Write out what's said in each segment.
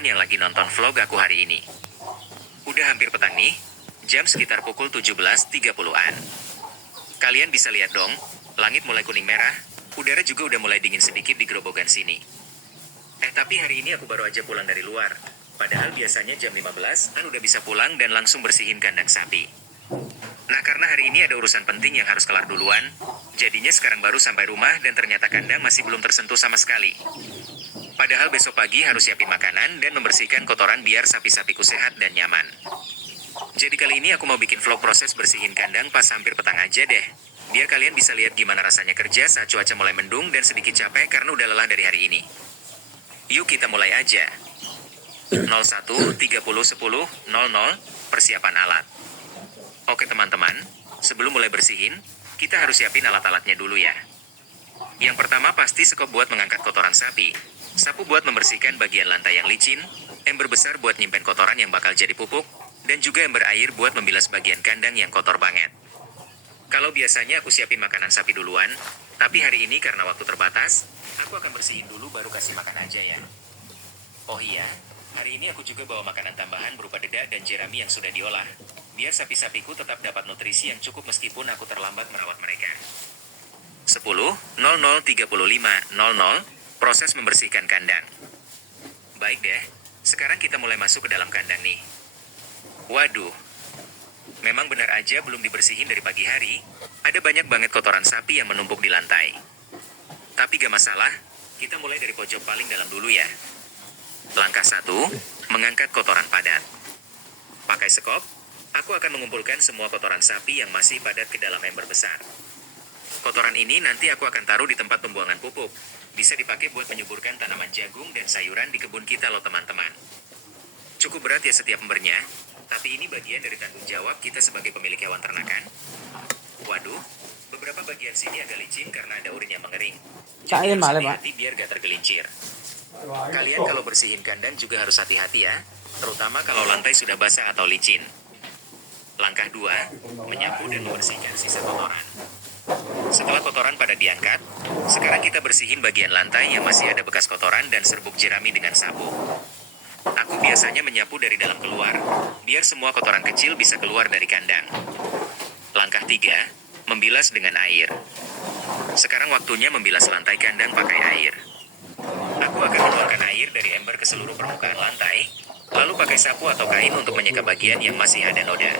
teman-teman yang lagi nonton vlog aku hari ini. Udah hampir petang nih, jam sekitar pukul 17.30-an. Kalian bisa lihat dong, langit mulai kuning merah, udara juga udah mulai dingin sedikit di gerobogan sini. Tapi hari ini aku baru aja pulang dari luar. Padahal biasanya jam 15 kan udah bisa pulang dan langsung bersihin kandang sapi. Nah karena hari ini ada urusan penting yang harus kelar duluan, jadinya sekarang baru sampai rumah dan ternyata kandang masih belum tersentuh sama sekali. Padahal besok pagi harus siapin makanan dan membersihkan kotoran biar sapi-sapiku sehat dan nyaman. Jadi kali ini aku mau bikin vlog proses bersihin kandang pas hampir petang aja deh. Biar kalian bisa lihat gimana rasanya kerja saat cuaca mulai mendung dan sedikit capek karena udah lelah dari hari ini. Yuk kita mulai aja. 01.30.10.00 persiapan alat. Oke teman-teman, sebelum mulai bersihin, kita harus siapin alat-alatnya dulu ya. Yang pertama pasti sekop buat mengangkat kotoran sapi, sapu buat membersihkan bagian lantai yang licin, ember besar buat nyimpen kotoran yang bakal jadi pupuk, dan juga ember air buat membilas bagian kandang yang kotor banget. Kalau biasanya aku siapin makanan sapi duluan, tapi hari ini karena waktu terbatas, aku akan bersihin dulu baru kasih makan aja ya. Oh iya, hari ini aku juga bawa makanan tambahan berupa dedak dan jerami yang sudah diolah, biar sapi-sapiku tetap dapat nutrisi yang cukup meskipun aku terlambat merawat mereka. 10.00.35.00 proses membersihkan kandang. Baik deh, sekarang kita mulai masuk ke dalam kandang nih. Waduh, memang benar aja belum dibersihin dari pagi hari, ada banyak banget kotoran sapi yang menumpuk di lantai. Tapi gak masalah, kita mulai dari pojok paling dalam dulu ya. Langkah 1, mengangkat kotoran padat. Pakai sekop, aku akan mengumpulkan semua kotoran sapi yang masih padat ke dalam ember besar. Kotoran ini nanti aku akan taruh di tempat pembuangan pupuk. Bisa dipakai buat menyuburkan tanaman jagung dan sayuran di kebun kita loh teman-teman. Cukup berat ya setiap embernya, tapi ini bagian dari tanggung jawab kita sebagai pemilik hewan ternakan. Waduh, beberapa bagian sini agak licin karena ada urin yang mengering. Jadi harus hati-hati biar gak tergelincir. Kalian kalau bersihin kandang juga harus hati-hati ya, terutama kalau lantai sudah basah atau licin. Langkah 2, menyapu dan membersihkan sisa kotoran. Setelah kotoran pada diangkat, sekarang kita bersihin bagian lantai yang masih ada bekas kotoran dan serbuk jerami dengan sapu. Aku biasanya menyapu dari dalam keluar, biar semua kotoran kecil bisa keluar dari kandang. Langkah 3, membilas dengan air. Sekarang waktunya membilas lantai kandang pakai air. Aku akan menuangkan air dari ember ke seluruh permukaan lantai, lalu pakai sapu atau kain untuk menyeka bagian yang masih ada noda.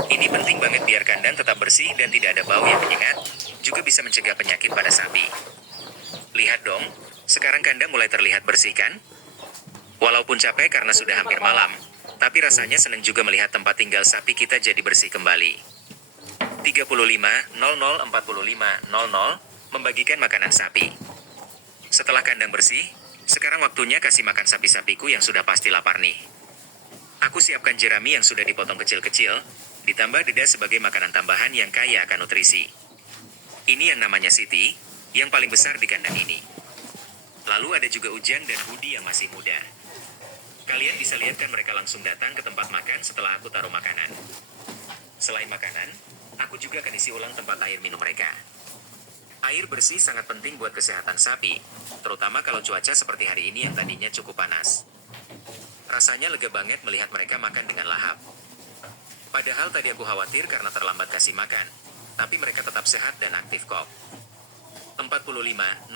Ini penting banget biar kandang tetap bersih dan tidak ada bau yang menyengat, juga bisa mencegah penyakit pada sapi. Lihat dong, sekarang kandang mulai terlihat bersih kan? Walaupun capek karena sudah hampir malam, tapi rasanya senang juga melihat tempat tinggal sapi kita jadi bersih kembali. 35.00.45.00 membagikan makanan sapi. Setelah kandang bersih, sekarang waktunya kasih makan sapi-sapiku yang sudah pasti lapar nih. Aku siapkan jerami yang sudah dipotong kecil-kecil, ditambah dedak sebagai makanan tambahan yang kaya akan nutrisi. Ini yang namanya Siti, yang paling besar di kandang ini. Lalu ada juga Ujang dan Budi yang masih muda. Kalian bisa lihat kan mereka langsung datang ke tempat makan setelah aku taruh makanan. Selain makanan, aku juga akan isi ulang tempat air minum mereka. Air bersih sangat penting buat kesehatan sapi, terutama kalau cuaca seperti hari ini yang tadinya cukup panas. Rasanya lega banget melihat mereka makan dengan lahap. Padahal tadi aku khawatir karena terlambat kasih makan, tapi mereka tetap sehat dan aktif kok. 45.00.50.00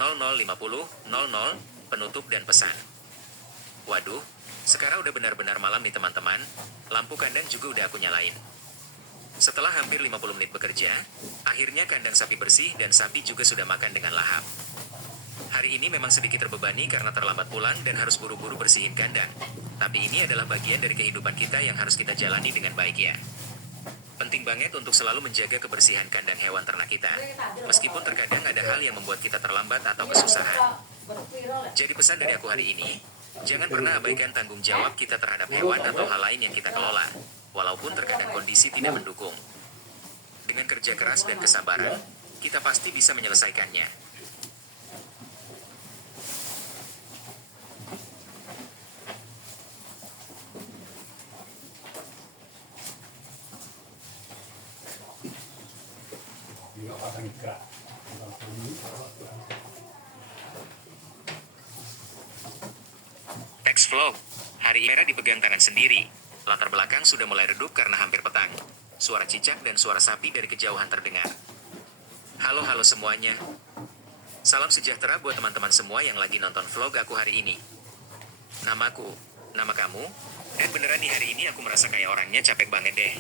penutup dan pesan. Waduh, sekarang udah benar-benar malam nih teman-teman, lampu kandang juga udah aku nyalain. Setelah hampir 50 menit bekerja, akhirnya kandang sapi bersih dan sapi juga sudah makan dengan lahap. Hari ini memang sedikit terbebani karena terlambat pulang dan harus buru-buru bersihin kandang. Tapi ini adalah bagian dari kehidupan kita yang harus kita jalani dengan baik ya. Penting banget untuk selalu menjaga kebersihan kandang hewan ternak kita. Meskipun terkadang ada hal yang membuat kita terlambat atau kesusahan. Jadi pesan dari aku hari ini, jangan pernah abaikan tanggung jawab kita terhadap hewan atau hal lain yang kita kelola. Walaupun terkadang kondisi tidak mendukung. Dengan kerja keras dan kesabaran, kita pasti bisa menyelesaikannya. vlog. Hari merah dipegang tangan sendiri. Latar belakang sudah mulai redup karena hampir petang. Suara cicak dan suara sapi dari kejauhan terdengar. Halo semuanya. Salam sejahtera buat teman-teman semua yang lagi nonton vlog aku hari ini. Namaku, nama kamu, dan beneran nih hari ini aku merasa kayak orangnya capek banget deh.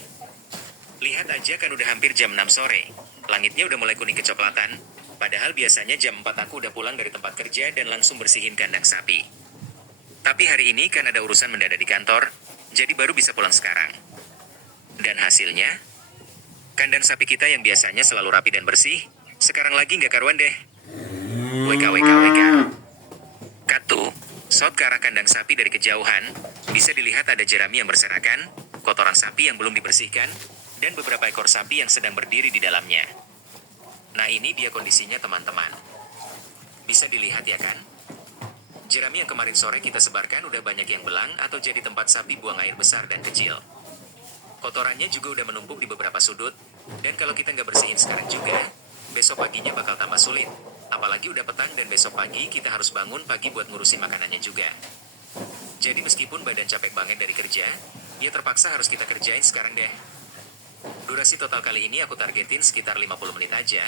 Lihat aja kan udah hampir jam 6 sore. Langitnya udah mulai kuning kecoklatan. Padahal biasanya jam 4 aku udah pulang dari tempat kerja dan langsung bersihin kandang sapi. Tapi hari ini kan ada urusan mendadak di kantor, jadi baru bisa pulang sekarang. Dan hasilnya, kandang sapi kita yang biasanya selalu rapi dan bersih, sekarang lagi nggak karuan deh. WK. Katu, shot ke arah kandang sapi dari kejauhan, bisa dilihat ada jerami yang berserakan, kotoran sapi yang belum dibersihkan, dan beberapa ekor sapi yang sedang berdiri di dalamnya. Nah ini dia kondisinya teman-teman. Bisa dilihat ya kan? Jerami yang kemarin sore kita sebarkan udah banyak yang belang atau jadi tempat sapi buang air besar dan kecil. Kotorannya juga udah menumpuk di beberapa sudut, dan kalau kita nggak bersihin sekarang juga, besok paginya bakal tambah sulit. Apalagi udah petang dan besok pagi kita harus bangun pagi buat ngurusin makanannya juga. Jadi meskipun badan capek banget dari kerja, ya terpaksa harus kita kerjain sekarang deh. Durasi total kali ini aku targetin sekitar 50 menit aja,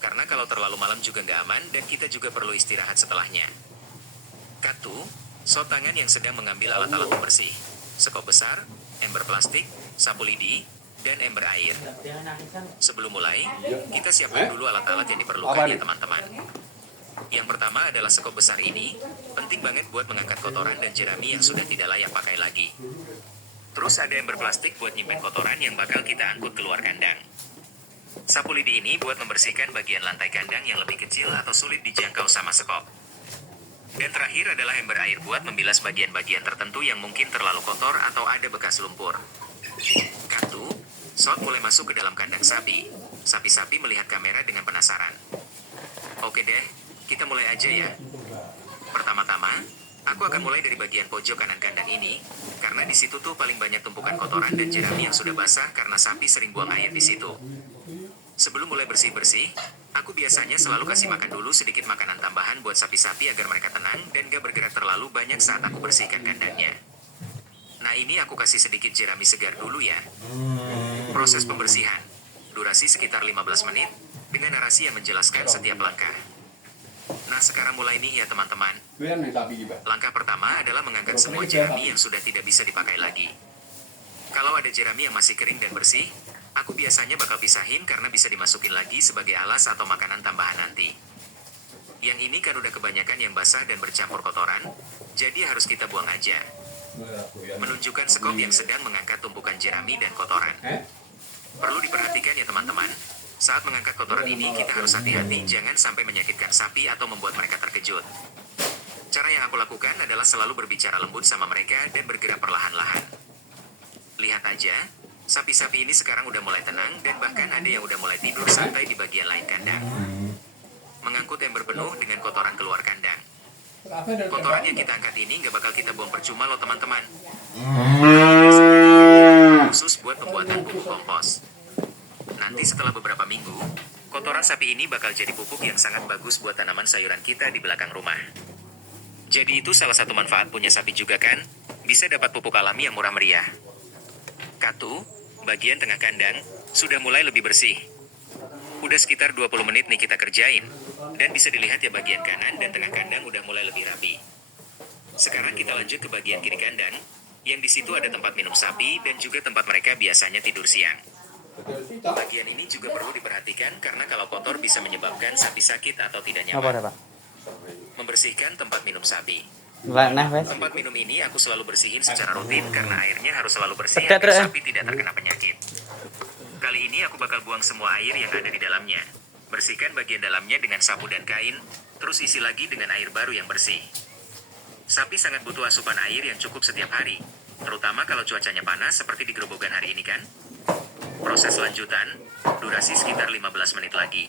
karena kalau terlalu malam juga nggak aman dan kita juga perlu istirahat setelahnya. Katu, shot tangan yang sedang mengambil alat-alat pembersih, sekop besar, ember plastik, sapu lidi, dan ember air. Sebelum mulai, kita siapkan dulu alat-alat yang diperlukan ya teman-teman. Yang pertama adalah sekop besar ini, penting banget buat mengangkat kotoran dan jerami yang sudah tidak layak pakai lagi. Terus ada ember plastik buat nyimpen kotoran yang bakal kita angkut keluar kandang. Sapu lidi ini buat membersihkan bagian lantai kandang yang lebih kecil atau sulit dijangkau sama sekop. Dan terakhir adalah ember air buat membilas bagian-bagian tertentu yang mungkin terlalu kotor atau ada bekas lumpur. Katu, shot mulai masuk ke dalam kandang sapi. Sapi-sapi melihat kamera dengan penasaran. Oke deh, kita mulai aja ya. Pertama-tama, aku akan mulai dari bagian pojok kanan kandang ini, karena di situ tuh paling banyak tumpukan kotoran dan jerami yang sudah basah karena sapi sering buang air di situ. Sebelum mulai bersih-bersih, aku biasanya selalu kasih makan dulu sedikit makanan tambahan buat sapi-sapi agar mereka tenang dan gak bergerak terlalu banyak saat aku bersihkan kandangnya. Nah ini aku kasih sedikit jerami segar dulu ya. Proses pembersihan, durasi sekitar 15 menit, dengan narasi yang menjelaskan setiap langkah. Nah sekarang mulai nih ya teman-teman. Langkah pertama adalah mengangkat semua jerami yang sudah tidak bisa dipakai lagi. Kalau ada jerami yang masih kering dan bersih, aku biasanya bakal pisahin karena bisa dimasukin lagi sebagai alas atau makanan tambahan nanti. Yang ini kan udah kebanyakan yang basah dan bercampur kotoran, jadi harus kita buang aja. Menunjukkan sekop yang sedang mengangkat tumpukan jerami dan kotoran. Perlu diperhatikan ya teman-teman, saat mengangkat kotoran ini kita harus hati-hati jangan sampai menyakitkan sapi atau membuat mereka terkejut. Cara yang aku lakukan adalah selalu berbicara lembut sama mereka dan bergerak perlahan-lahan. Lihat aja, sapi-sapi ini sekarang udah mulai tenang dan bahkan ada yang udah mulai tidur santai di bagian lain kandang. Mengangkut ember penuh dengan kotoran keluar kandang. Kotoran yang kita angkat ini nggak bakal kita buang percuma loh teman-teman. Khusus buat pembuatan pupuk kompos. Nanti setelah beberapa minggu, kotoran sapi ini bakal jadi pupuk yang sangat bagus buat tanaman sayuran kita di belakang rumah. Jadi itu salah satu manfaat punya sapi juga kan, bisa dapat pupuk alami yang murah meriah. Katu, bagian tengah kandang, sudah mulai lebih bersih. Udah sekitar 20 menit nih kita kerjain, dan bisa dilihat ya bagian kanan dan tengah kandang udah mulai lebih rapi. Sekarang kita lanjut ke bagian kiri kandang, yang di situ ada tempat minum sapi dan juga tempat mereka biasanya tidur siang. Bagian ini juga perlu diperhatikan karena kalau kotor bisa menyebabkan sapi sakit atau tidak nyaman. Membersihkan tempat minum sapi. Tempat minum ini aku selalu bersihin secara rutin karena airnya harus selalu bersih agar sapi tidak terkena penyakit. Kali ini aku bakal buang semua air yang ada di dalamnya. Bersihkan bagian dalamnya dengan sapu dan kain, terus isi lagi dengan air baru yang bersih. Sapi sangat butuh asupan air yang cukup setiap hari, terutama kalau cuacanya panas seperti di Grobogan hari ini kan. Proses lanjutan, durasi sekitar 15 menit lagi.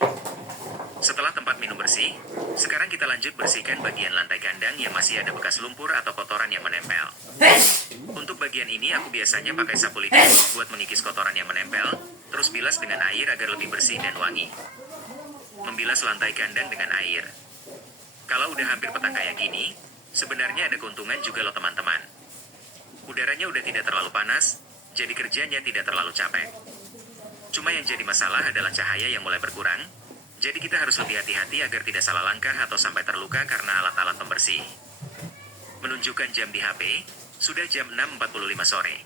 Setelah tempat minum bersih, sekarang kita lanjut bersihkan bagian lantai kandang yang masih ada bekas lumpur atau kotoran yang menempel. Untuk bagian ini aku biasanya pakai sapu lidi buat mengikis kotoran yang menempel, terus bilas dengan air agar lebih bersih dan wangi. Membilas lantai kandang dengan air. Kalau udah hampir petang kayak gini, Sebenarnya ada keuntungan juga loh teman-teman. Udaranya udah tidak terlalu panas, jadi kerjanya tidak terlalu capek. Cuma yang jadi masalah adalah cahaya yang mulai berkurang, jadi kita harus lebih hati-hati agar tidak salah langkah atau sampai terluka karena alat-alat pembersih. Menunjukkan jam di HP, sudah jam 6.45 sore.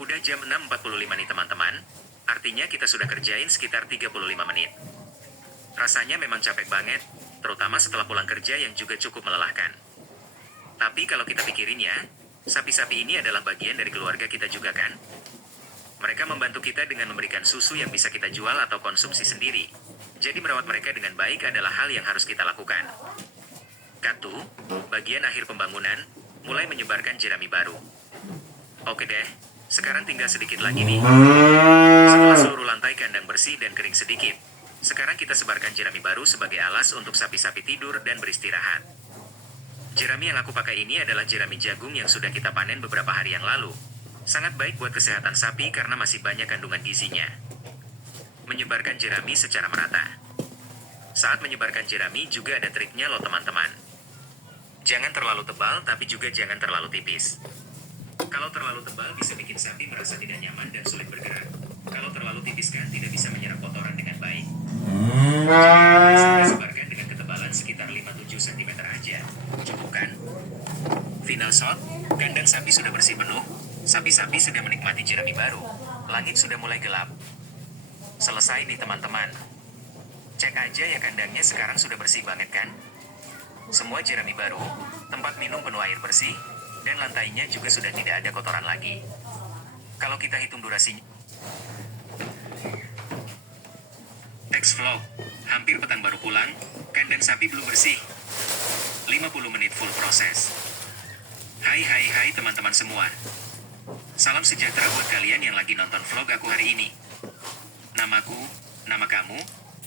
Udah jam 6.45 nih teman-teman, artinya kita sudah kerjain sekitar 35 menit. Rasanya memang capek banget, terutama setelah pulang kerja yang juga cukup melelahkan. Tapi kalau kita pikirin ya, sapi-sapi ini adalah bagian dari keluarga kita juga kan? Mereka membantu kita dengan memberikan susu yang bisa kita jual atau konsumsi sendiri. Jadi merawat mereka dengan baik adalah hal yang harus kita lakukan. Katu, bagian akhir pembangunan, mulai menyebarkan jerami baru. Oke deh, sekarang tinggal sedikit lagi nih. Setelah seluruh lantai kandang bersih dan kering sedikit, sekarang kita sebarkan jerami baru sebagai alas untuk sapi-sapi tidur dan beristirahat. Jerami yang aku pakai ini adalah jerami jagung yang sudah kita panen beberapa hari yang lalu. Sangat baik buat kesehatan sapi karena masih banyak kandungan gizinya. Menyebarkan jerami secara merata. Saat menyebarkan jerami juga ada triknya loh teman-teman. Jangan terlalu tebal tapi juga jangan terlalu tipis. Kalau terlalu tebal bisa bikin sapi merasa tidak nyaman dan sulit bergerak. Kalau terlalu tipis kan tidak bisa menyerap kotoran dengan baik. Jadi sebarkan dengan ketebalan sekitar 5-7 cm aja. Cukup kan? Final shot, kandang sapi sudah bersih penuh. Sapi-sapi sudah menikmati jerami baru. Langit sudah mulai gelap. Selesai nih teman-teman. Cek aja ya kandangnya sekarang sudah bersih banget kan? Semua jerami baru, tempat minum penuh air bersih, dan lantainya juga sudah tidak ada kotoran lagi. Kalau kita hitung durasinya. Teks vlog, hampir petang baru pulang, kandang sapi belum bersih. 50 menit full proses. Hai teman-teman semua. Salam sejahtera buat kalian yang lagi nonton vlog aku hari ini. Namaku, nama kamu,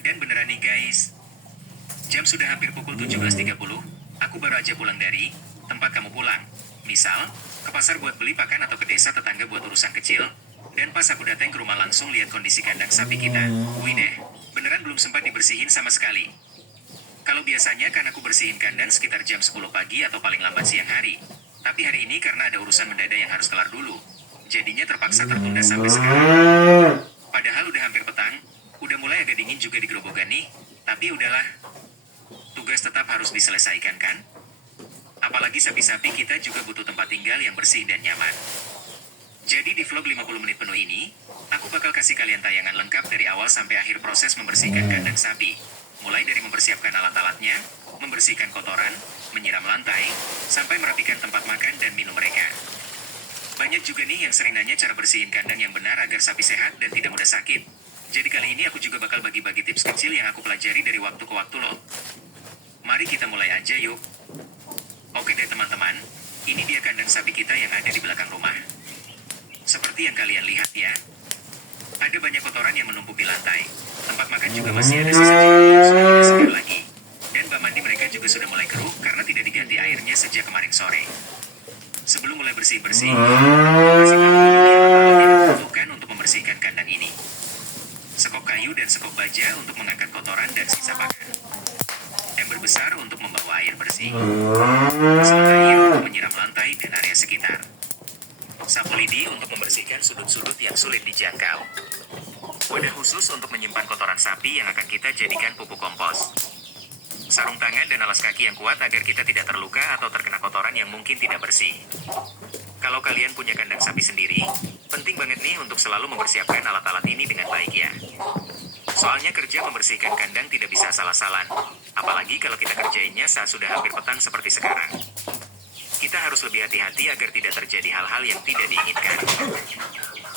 dan beneran nih guys. Jam sudah hampir pukul 17.30, aku baru aja pulang dari tempat kamu pulang. Misal, ke pasar buat beli pakan atau ke desa tetangga buat urusan kecil. Dan pas aku datang ke rumah langsung lihat kondisi kandang sapi kita. Wih deh, beneran belum sempat dibersihin sama sekali. Kalau biasanya kan aku bersihin kandang sekitar jam 10 pagi atau paling lambat siang hari. Tapi hari ini karena ada urusan mendadak yang harus kelar dulu, jadinya terpaksa tertunda sampai sekarang. Padahal udah hampir petang, udah mulai agak dingin juga di gerobogan nih, tapi udahlah. Tugas tetap harus diselesaikan kan? Apalagi sapi-sapi kita juga butuh tempat tinggal yang bersih dan nyaman. Jadi di vlog 50 menit penuh ini, aku bakal kasih kalian tayangan lengkap dari awal sampai akhir proses membersihkan kandang sapi. Mulai dari mempersiapkan alat-alatnya, membersihkan kotoran, menyiram lantai, sampai merapikan tempat makan dan minum mereka. Banyak juga nih yang sering nanya cara bersihin kandang yang benar agar sapi sehat dan tidak mudah sakit. Jadi kali ini aku juga bakal bagi-bagi tips kecil yang aku pelajari dari waktu ke waktu loh. Mari kita mulai aja yuk. Oke deh teman-teman, ini dia kandang sapi kita yang ada di belakang rumah. Seperti yang kalian lihat ya. Ada banyak kotoran yang menumpuk di lantai. Tempat makan juga masih ada sisa jerami yang sudah tidak segar lagi. Dan bak mandi mereka juga sudah mulai keruh karena tidak diganti airnya sejak kemarin sore. Sebelum mulai bersih-bersih, bersihkan dulu yang dibutuhkan untuk membersihkan kandang ini. Sekop kayu dan sekop baja untuk mengangkat kotoran dan sisa pakan. Ember besar untuk membawa air bersih. Selang air untuk menyiram lantai dan area sekitar. Sapu lidi untuk membersihkan sudut-sudut yang sulit dijangkau. Wadah khusus untuk menyimpan kotoran sapi yang akan kita jadikan pupuk kompos. Sarung tangan dan alas kaki yang kuat agar kita tidak terluka atau terkena kotoran yang mungkin tidak bersih. Kalau kalian punya kandang sapi sendiri, penting banget nih untuk selalu mempersiapkan alat-alat ini dengan baik ya. Soalnya kerja membersihkan kandang tidak bisa asal-asalan. Apalagi kalau kita kerjainnya saat sudah hampir petang seperti sekarang. Kita harus lebih hati-hati agar tidak terjadi hal-hal yang tidak diinginkan.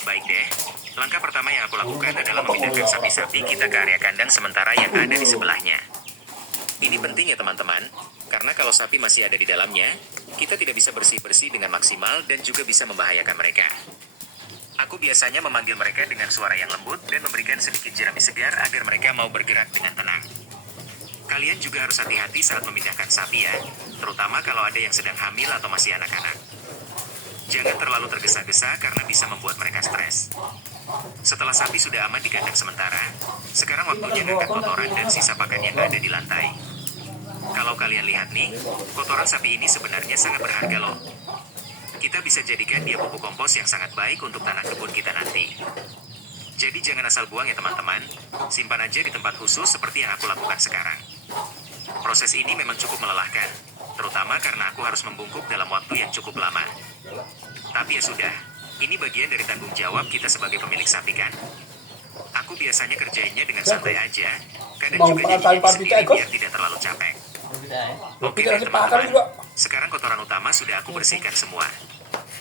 Baik deh, langkah pertama yang aku lakukan adalah memindahkan sapi-sapi kita ke area kandang sementara yang ada di sebelahnya. Ini penting ya teman-teman, karena kalau sapi masih ada di dalamnya, kita tidak bisa bersih-bersih dengan maksimal dan juga bisa membahayakan mereka. Aku biasanya memanggil mereka dengan suara yang lembut dan memberikan sedikit jerami segar agar mereka mau bergerak dengan tenang. Kalian juga harus hati-hati saat memindahkan sapi ya, terutama kalau ada yang sedang hamil atau masih anak-anak. Jangan terlalu tergesa-gesa karena bisa membuat mereka stres. Setelah sapi sudah aman di kandang sementara, sekarang waktunya ngangkat kotoran dan sisa pakan yang ada di lantai. Kalau kalian lihat nih, kotoran sapi ini sebenarnya sangat berharga loh. Kita bisa jadikan dia pupuk kompos yang sangat baik untuk tanah kebun kita nanti. Jadi jangan asal buang ya teman-teman, simpan aja di tempat khusus seperti yang aku lakukan sekarang. Proses ini memang cukup melelahkan, terutama karena aku harus membungkuk dalam waktu yang cukup lama. Tapi ya sudah, ini bagian dari tanggung jawab kita sebagai pemilik sapi kan. Aku biasanya kerjainnya dengan santai aja, kadang juga nyanyinya sendiri biar tidak terlalu capek. Oke deh teman-teman, sekarang kotoran utama sudah aku bersihkan semua.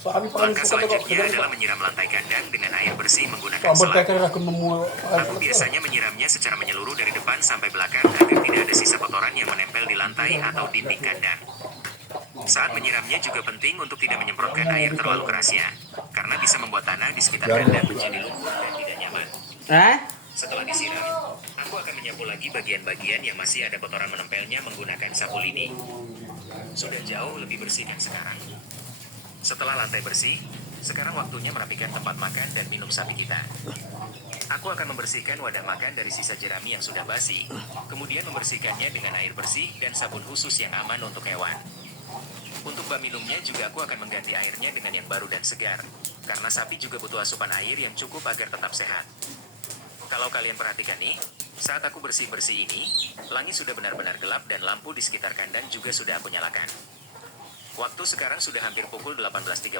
Langkah selanjutnya adalah menyiram lantai kandang dengan air bersih menggunakan selang. Aku biasanya menyiramnya secara menyeluruh dari depan sampai belakang agar tidak ada sisa kotoran yang menempel di lantai atau dinding kandang. Saat menyiramnya juga penting untuk tidak menyemprotkan air terlalu keras ya, karena bisa membuat tanah di sekitar kandang menjadi lumpur dan tidak nyaman. Setelah disiram, aku akan menyapu lagi bagian-bagian yang masih ada kotoran menempelnya menggunakan sapu lidi. Sudah jauh lebih bersih kan sekarang. Setelah lantai bersih, sekarang waktunya merapikan tempat makan dan minum sapi kita. Aku akan membersihkan wadah makan dari sisa jerami yang sudah basi, kemudian membersihkannya dengan air bersih dan sabun khusus yang aman untuk hewan. Untuk bak minumnya juga aku akan mengganti airnya dengan yang baru dan segar, karena sapi juga butuh asupan air yang cukup agar tetap sehat. Kalau kalian perhatikan nih, saat aku bersih-bersih ini, langit sudah benar-benar gelap dan lampu di sekitar kandang juga sudah aku nyalakan. Waktu sekarang sudah hampir pukul 18.30,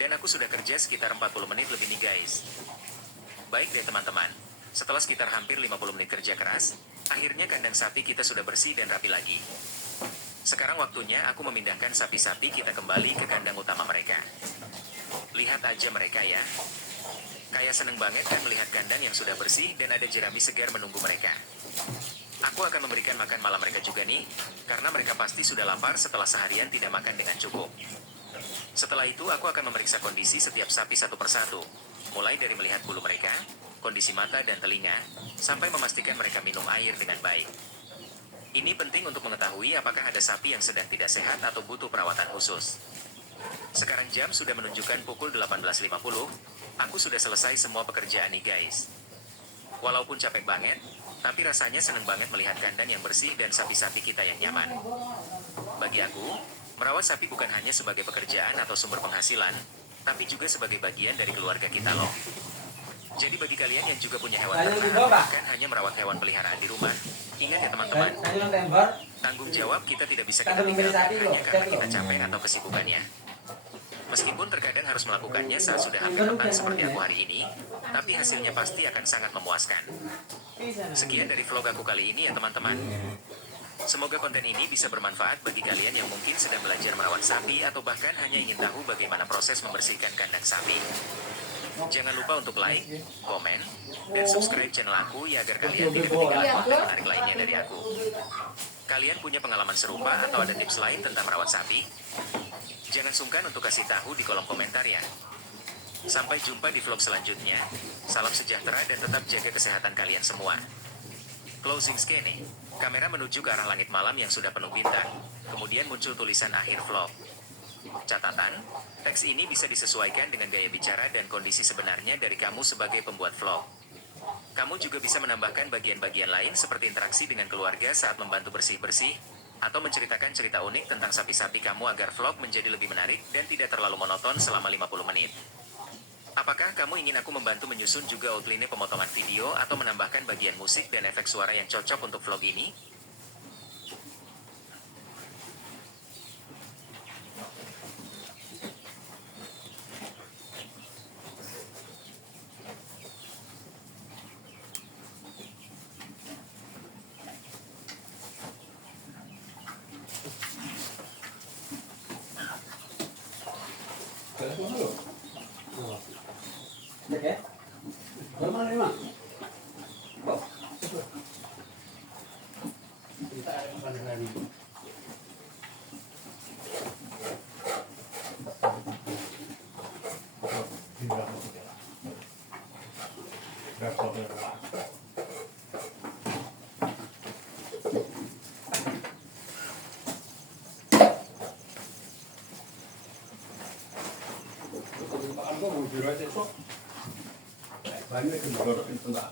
dan aku sudah kerja sekitar 40 menit lebih nih guys. Baik deh teman-teman, setelah sekitar hampir 50 menit kerja keras, akhirnya kandang sapi kita sudah bersih dan rapi lagi. Sekarang waktunya aku memindahkan sapi-sapi kita kembali ke kandang utama mereka. Lihat aja mereka ya. Kayak seneng banget kan melihat kandang yang sudah bersih dan ada jerami segar menunggu mereka. Aku akan memberikan makan malam mereka juga nih, karena mereka pasti sudah lapar setelah seharian tidak makan dengan cukup. Setelah itu aku akan memeriksa kondisi setiap sapi satu persatu, mulai dari melihat bulu mereka, kondisi mata dan telinga, sampai memastikan mereka minum air dengan baik. Ini penting untuk mengetahui apakah ada sapi yang sedang tidak sehat atau butuh perawatan khusus. Sekarang jam sudah menunjukkan pukul 18.50, aku sudah selesai semua pekerjaan nih guys. Walaupun capek banget, tapi rasanya seneng banget melihat kandang yang bersih dan sapi-sapi kita yang nyaman. Bagi aku, merawat sapi bukan hanya sebagai pekerjaan atau sumber penghasilan, tapi juga sebagai bagian dari keluarga kita loh. Jadi bagi kalian yang juga punya hewan ternak, bukan hanya merawat hewan peliharaan di rumah, ingat ya teman-teman, tanggung jawab kita tidak bisa kita tinggalkan hanya karena kita capek atau kesibukannya. Meskipun terkadang harus melakukannya saat sudah hampir petang seperti aku hari ini, tapi hasilnya pasti akan sangat memuaskan. Sekian dari vlog aku kali ini ya teman-teman. Semoga konten ini bisa bermanfaat bagi kalian yang mungkin sedang belajar merawat sapi atau bahkan hanya ingin tahu bagaimana proses membersihkan kandang sapi. Jangan lupa untuk like, komen, dan subscribe channel aku ya agar kalian tidak ketinggalan konten menarik lainnya dari aku. Kalian punya pengalaman serupa atau ada tips lain tentang merawat sapi? Jangan sungkan untuk kasih tahu di kolom komentar ya. Sampai jumpa di vlog selanjutnya. Salam sejahtera dan tetap jaga kesehatan kalian semua. Closing scanning. Kamera menuju ke arah langit malam yang sudah penuh bintang. Kemudian muncul tulisan akhir vlog. Catatan, teks ini bisa disesuaikan dengan gaya bicara dan kondisi sebenarnya dari kamu sebagai pembuat vlog. Kamu juga bisa menambahkan bagian-bagian lain seperti interaksi dengan keluarga saat membantu bersih-bersih, atau menceritakan cerita unik tentang sapi-sapi kamu agar vlog menjadi lebih menarik dan tidak terlalu monoton selama 50 menit. Apakah kamu ingin aku membantu menyusun juga outline pemotongan video atau menambahkan bagian musik dan efek suara yang cocok untuk vlog ini? Banyak yang bergerak di tengah.